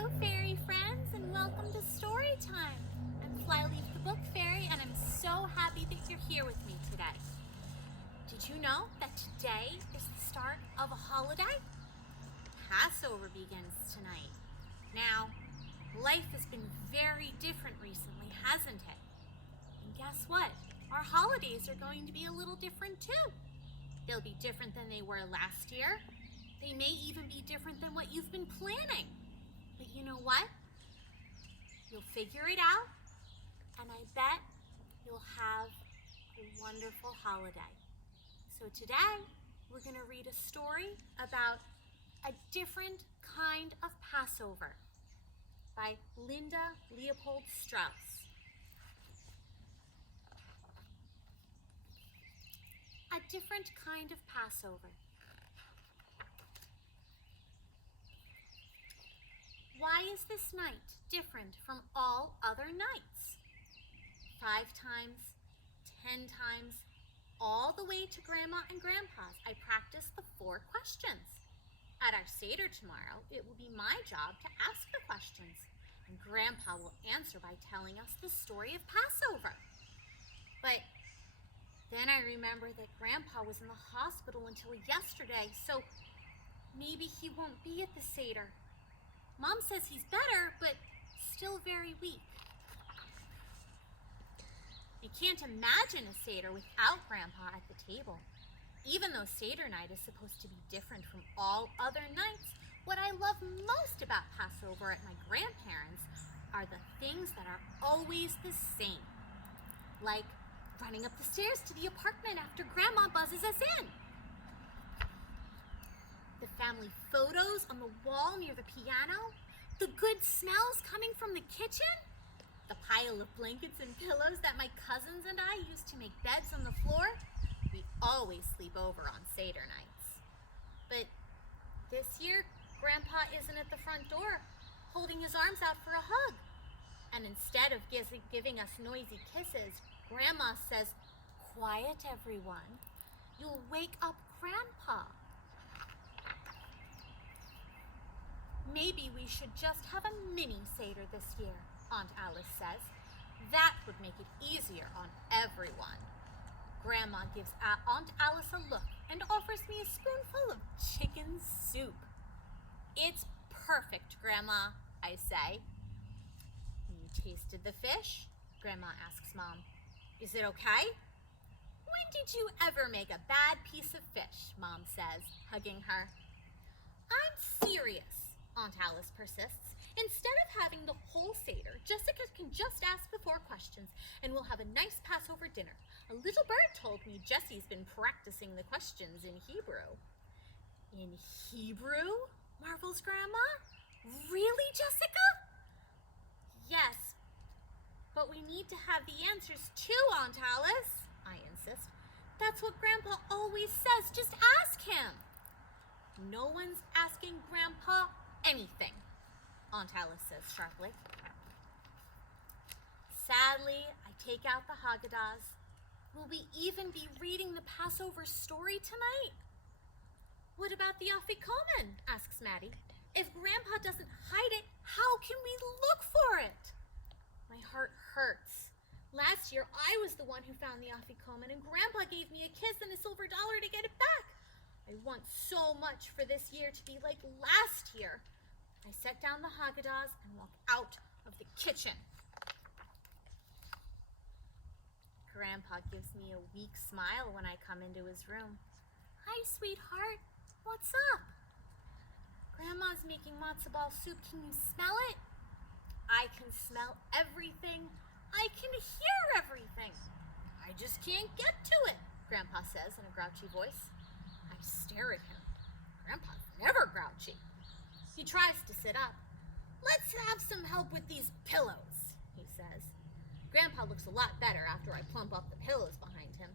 Hello, fairy friends, and welcome to Storytime. I'm Flyleaf the Book Fairy, and I'm so happy that you're here with me today. Did you know that today is the start of a holiday? Passover begins tonight. Now, life has been very different recently, hasn't it? And guess what? Our holidays are going to be a little different too. They'll be different than they were last year. They may even be different than what you've been planning. But you know what? You'll figure it out, and I bet you'll have a wonderful holiday. So today, we're going to read a story about a different kind of Passover by Linda Leopold Strauss. A different kind of Passover. Why is this night different from all other nights? 5 times, 10 times, all the way to Grandma and Grandpa's, I practiced the 4 questions. At our Seder tomorrow, it will be my job to ask the questions, and Grandpa will answer by telling us the story of Passover. But then I remember that Grandpa was in the hospital until yesterday, so maybe he won't be at the Seder. Mom says he's better, but still very weak. I can't imagine a Seder without Grandpa at the table. Even though Seder night is supposed to be different from all other nights, what I love most about Passover at my grandparents' are the things that are always the same. Like running up the stairs to the apartment after Grandma buzzes us in. The family photos on the wall near the piano, the good smells coming from the kitchen, the pile of blankets and pillows that my cousins and I used to make beds on the floor. We always sleep over on Seder nights. But this year, Grandpa isn't at the front door, holding his arms out for a hug. And instead of giving us noisy kisses, Grandma says, "Quiet, everyone. You'll wake up Grandpa." Maybe we should just have a mini Seder this year, Aunt Alice says. That would make it easier on everyone. Grandma gives Aunt Alice a look and offers me a spoonful of chicken soup. "It's perfect, Grandma," I say. "You tasted the fish?" Grandma asks Mom. "Is it okay?" "When did you ever make a bad piece of fish?" Mom says, hugging her. "I'm serious," Aunt Alice persists. "Instead of having the whole Seder, Jessica can just ask the 4 questions and we'll have a nice Passover dinner. A little bird told me Jessie's been practicing the questions in Hebrew." "In Hebrew?" marvels Grandma. "Really, Jessica?" "Yes, but we need to have the answers too, Aunt Alice," I insist. "That's what Grandpa always says. Just ask him." "No one's asking Grandpa anything," Aunt Alice says sharply. Sadly, I take out the Haggadahs. Will we even be reading the Passover story tonight? "What about the Afikomen?" asks Maddie. "If Grandpa doesn't hide it, how can we look for it?" My heart hurts. Last year, I was the one who found the Afikomen, and Grandpa gave me a kiss and a silver dollar to get it back. I want so much for this year to be like last year. I set down the Haggadahs and walk out of the kitchen. Grandpa gives me a weak smile when I come into his room. "Hi, sweetheart. What's up?" "Grandma's making matzo ball soup. Can you smell it?" "I can smell everything. I can hear everything. I just can't get to it," Grandpa says in a grouchy voice. I stare at him. Grandpa's never grouchy. He tries to sit up. "Let's have some help with these pillows," he says. Grandpa looks a lot better after I plump up the pillows behind him.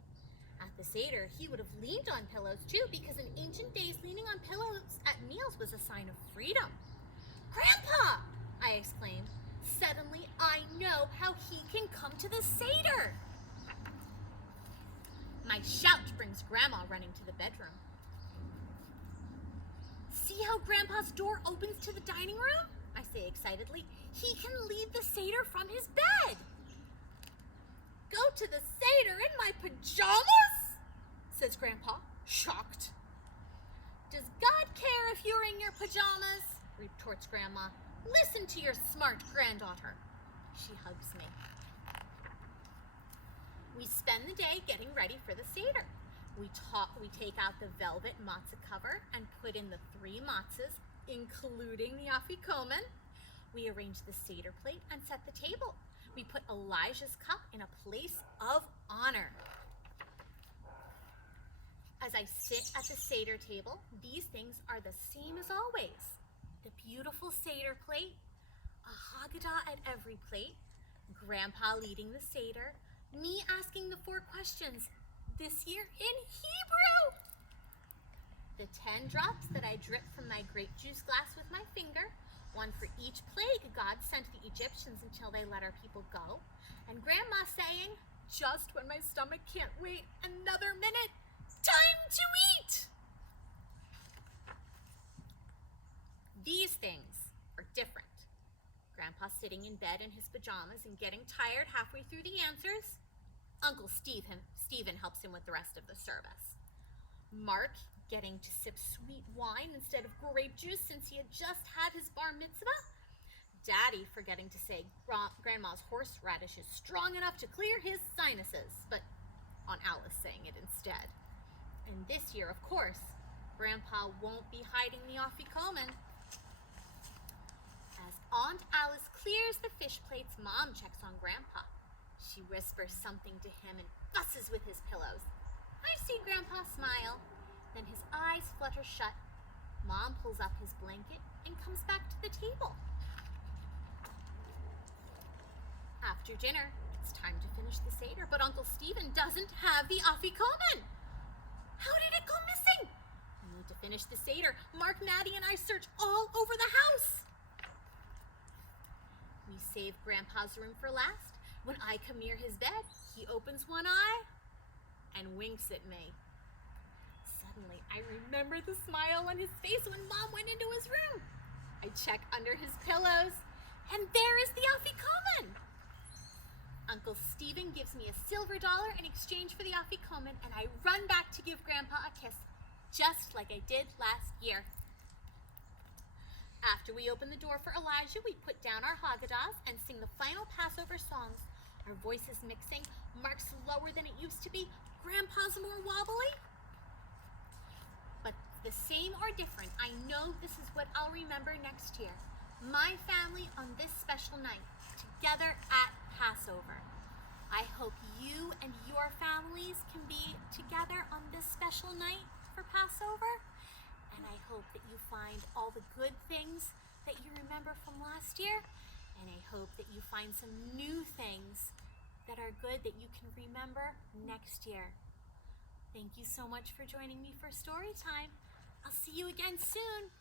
At the Seder, he would have leaned on pillows too, because in ancient days, leaning on pillows at meals was a sign of freedom. "Grandpa!" I exclaim. Suddenly, I know how he can come to the Seder. My shout brings Grandma running to the bedroom. "See how Grandpa's door opens to the dining room?" I say excitedly. He can lead the Seder from his bed. Go to the Seder in my pajamas? Says Grandpa, shocked. Does God care if you're in your pajamas? Retorts Grandma. Listen to your smart granddaughter. She hugs me. We spend the day getting ready for the Seder. We take out the velvet matzah cover and put in the 3 matzahs, including the afikomen. We arrange the Seder plate and set the table. We put Elijah's cup in a place of honor. As I sit at the Seder table, these things are the same as always. The beautiful Seder plate, a Haggadah at every plate, Grandpa leading the Seder, me asking the 4 questions, this year in Hebrew. The 10 drops that I drip from my grape juice glass with my finger, 1 for each plague God sent the Egyptians until they let our people go, and Grandma saying, just when my stomach can't wait another minute, time to eat! These things are different. Grandpa sitting in bed in his pajamas and getting tired halfway through the answers. Uncle Stephen helps him with the rest of the service. Mark getting to sip sweet wine instead of grape juice since he had just had his bar mitzvah. Daddy forgetting to say Grandma's horseradish is strong enough to clear his sinuses, but on Alice saying it instead. And this year, of course, Grandpa won't be hiding the afikomen. As Aunt Alice clears the fish plates, Mom checks on Grandpa. She whispers something to him and fusses with his pillows. I see Grandpa smile. Then his eyes flutter shut. Mom pulls up his blanket and comes back to the table. After dinner, it's time to finish the Seder, but Uncle Stephen doesn't have the afikomen. How did it go missing? We need to finish the Seder. Mark, Maddie, and I search all over the house. We save Grandpa's room for last. When I come near his bed, he opens one eye and winks at me. Suddenly, I remember the smile on his face when Mom went into his room. I check under his pillows, and there is the afikomen. Uncle Stephen gives me a silver dollar in exchange for the afikomen, and I run back to give Grandpa a kiss, just like I did last year. After we open the door for Elijah, we put down our Haggadahs and sing the final Passover songs. Our voices mixing, Mark's lower than it used to be, Grandpa's more wobbly. But the same or different, I know this is what I'll remember next year. My family on this special night, together at Passover. I hope you and your families can be together on this special night for Passover. And I hope that you find all the good things that you remember from last year. And I hope that you find some new things that are good that you can remember next year. Thank you so much for joining me for Storytime. I'll see you again soon.